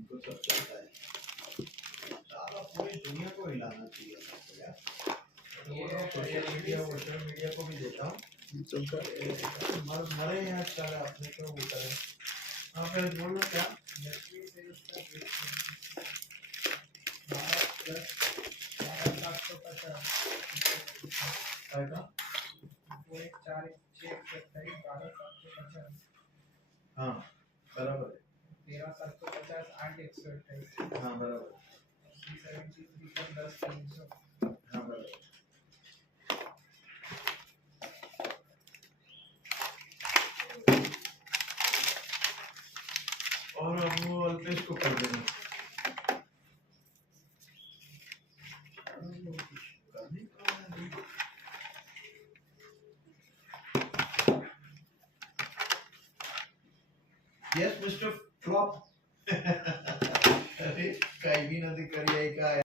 इनको सब चलता है। सारा पूरी दुनिया को हिलाना चाहिए सबको यार। ये सोशल मीडिया को भी देता हूँ चलता है। मरे यहाँ चला अपने को वो करें। हाँ फिर बोलो क्या नेटफ्लिक्स से उसका आएगा वो एक 4 6 27 12 750। हाँ बराबर है 13 750 8 128। हाँ बराबर 373 10 300। हाँ बराबर। और अब वो अल्पेश को कर देना। Yes, Mr. Flop. अरे काही भी नदी करिए का